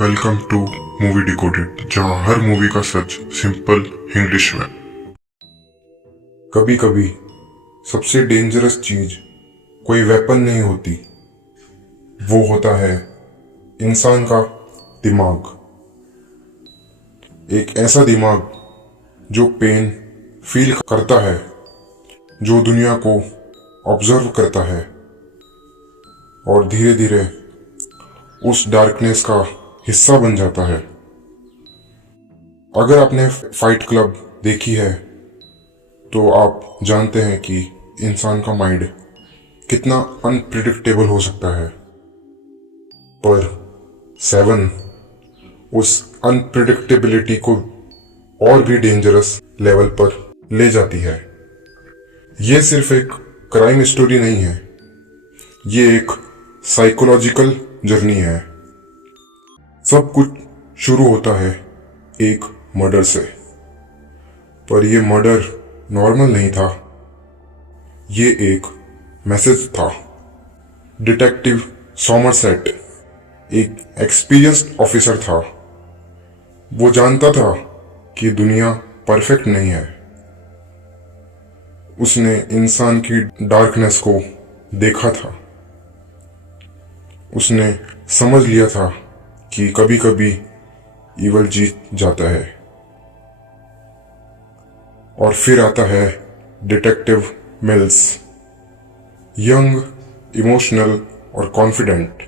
Welcome two movie decoded, जहां हर movie का सच simple English में। कभी कभी सबसे डेंजरस चीज कोई वेपन नहीं होती, वो होता है इंसान का दिमाग। एक ऐसा दिमाग जो पेन फील करता है, जो दुनिया को ऑब्जर्व करता है और धीरे धीरे उस डार्कनेस का हिस्सा बन जाता है। अगर आपने फाइट क्लब देखी है तो आप जानते हैं कि इंसान का माइंड कितना अनप्रिडिक्टेबल हो सकता है, पर 7 उस अनप्रिडिक्टेबिलिटी को और भी डेंजरस लेवल पर ले जाती है। यह सिर्फ एक क्राइम स्टोरी नहीं है, ये एक साइकोलॉजिकल जर्नी है। सब कुछ शुरू होता है एक मर्डर से, पर यह मर्डर नॉर्मल नहीं था, ये एक मैसेज था। डिटेक्टिव सॉमरसेट एक एक्सपीरियंस्ड ऑफिसर था। वो जानता था कि दुनिया परफेक्ट नहीं है। उसने इंसान की डार्कनेस को देखा था। उसने समझ लिया था कि कभी कभी इवल जीत जाता है। और फिर आता है डिटेक्टिव मिल्स, यंग, इमोशनल और कॉन्फिडेंट।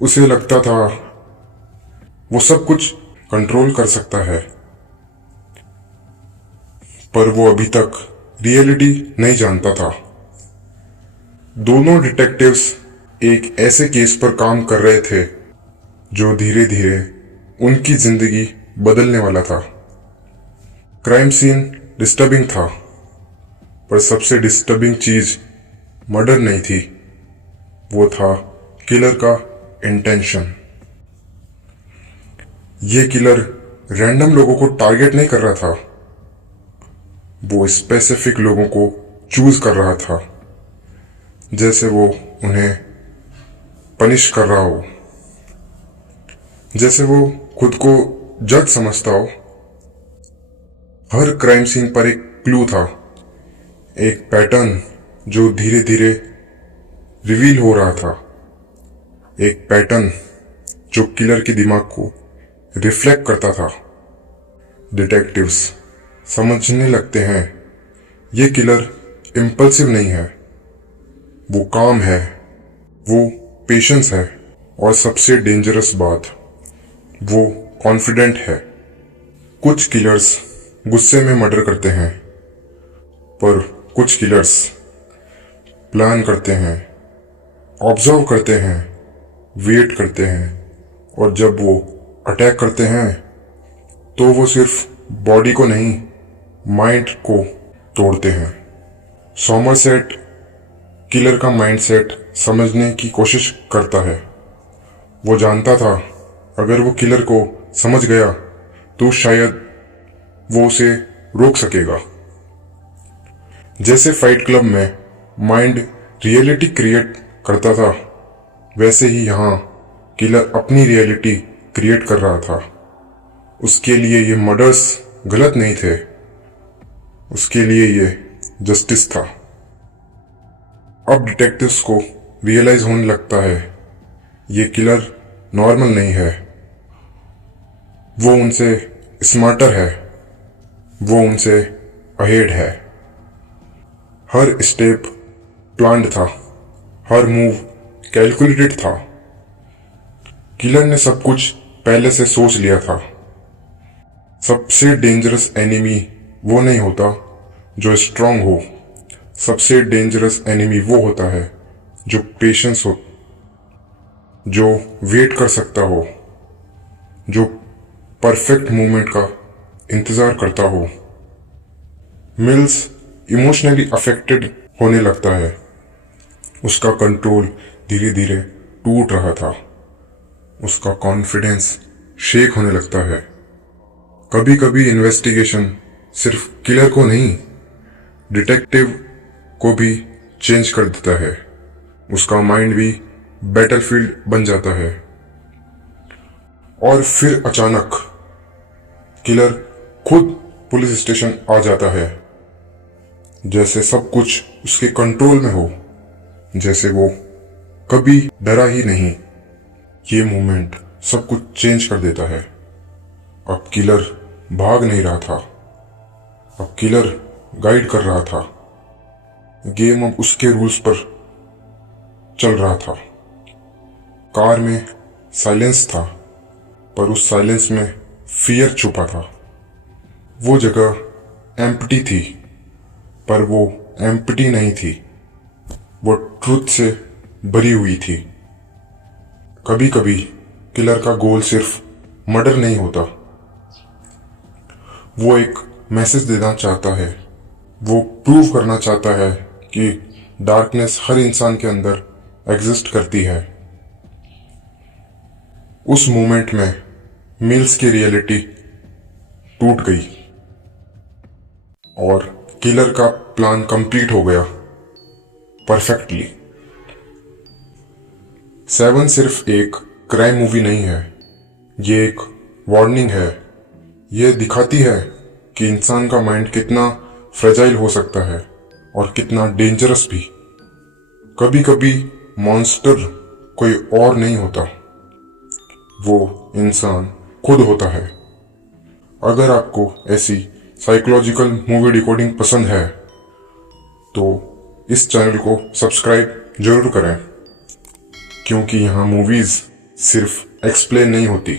उसे लगता था वो सब कुछ कंट्रोल कर सकता है, पर वो अभी तक रियलिटी नहीं जानता था। दोनों डिटेक्टिव्स एक ऐसे केस पर काम कर रहे थे जो धीरे धीरे उनकी जिंदगी बदलने वाला था। क्राइम सीन डिस्टर्बिंग था, पर सबसे डिस्टर्बिंग चीज मर्डर नहीं थी, वो था किलर का इंटेंशन। ये किलर रैंडम लोगों को टारगेट नहीं कर रहा था, वो स्पेसिफिक लोगों को चूज कर रहा था, जैसे वो उन्हें पनिश कर रहा हो, जैसे वो खुद को जज समझता हो। हर क्राइम सीन पर एक क्लू था, एक पैटर्न जो धीरे धीरे रिवील हो रहा था, एक पैटर्न जो किलर के दिमाग को रिफ्लेक्ट करता था। डिटेक्टिव्स समझने लगते हैं ये किलर इम्पल्सिव नहीं है, वो काम है, वो पेशेंस है, और सबसे डेंजरस बात, वो कॉन्फिडेंट है। कुछ किलर्स गुस्से में मर्डर करते हैं, पर कुछ किलर्स प्लान करते हैं, ऑब्जर्व करते हैं, वेट करते हैं, और जब वो अटैक करते हैं तो वो सिर्फ बॉडी को नहीं, माइंड को तोड़ते हैं। सॉमरसेट किलर का माइंडसेट समझने की कोशिश करता है। वो जानता था अगर वो किलर को समझ गया तो शायद वो उसे रोक सकेगा। जैसे फाइट क्लब में माइंड रियलिटी क्रिएट करता था, वैसे ही यहाँ किलर अपनी रियलिटी क्रिएट कर रहा था। उसके लिए ये मर्डर्स गलत नहीं थे, उसके लिए ये जस्टिस था। अब डिटेक्टिव्स को रियलाइज होने लगता है ये किलर नॉर्मल नहीं है, वो उनसे स्मार्टर है, वो उनसे अहेड है। हर स्टेप प्लान्ड था, हर मूव कैलकुलेटेड था। किलर ने सब कुछ पहले से सोच लिया था। सबसे डेंजरस एनिमी वो नहीं होता जो स्ट्रांग हो, सबसे डेंजरस एनिमी वो होता है जो पेशेंस हो, जो वेट कर सकता हो, जो परफेक्ट मोमेंट का इंतजार करता हो। मिल्स इमोशनली अफेक्टेड होने लगता है। उसका कंट्रोल धीरे धीरे टूट रहा था, उसका कॉन्फिडेंस शेक होने लगता है। कभी कभी इन्वेस्टिगेशन सिर्फ किलर को नहीं, डिटेक्टिव को भी चेंज कर देता है। उसका माइंड भी बैटलफील्ड बन जाता है। और फिर अचानक किलर खुद पुलिस स्टेशन आ जाता है, जैसे सब कुछ उसके कंट्रोल में हो, जैसे वो कभी डरा ही नहीं। ये मोमेंट सब कुछ चेंज कर देता है। अब किलर भाग नहीं रहा था, अब किलर गाइड कर रहा था। गेम अब उसके रूल्स पर चल रहा था। कार में साइलेंस था, पर उस साइलेंस में फियर छुपा था। वो जगह एम्प्टी थी, पर वो एम्प्टी नहीं थी, वो ट्रुथ से भरी हुई थी। कभी कभी किलर का गोल सिर्फ मर्डर नहीं होता, वो एक मैसेज देना चाहता है। वो प्रूव करना चाहता है कि डार्कनेस हर इंसान के अंदर एग्जिस्ट करती है। उस मोमेंट में मिल्स की रियलिटी टूट गई और किलर का प्लान कंप्लीट हो गया परफेक्टली। 7 सिर्फ एक क्राइम मूवी नहीं है, ये एक वार्निंग है। ये दिखाती है कि इंसान का माइंड कितना फ्रेजाइल हो सकता है और कितना डेंजरस भी। कभी कभी मॉन्स्टर कोई और नहीं होता, वो इंसान खुद होता है। अगर आपको ऐसी साइकोलॉजिकल मूवी डिकोडिंग पसंद है तो इस चैनल को सब्सक्राइब जरूर करें, क्योंकि यहाँ मूवीज सिर्फ एक्सप्लेन नहीं होती,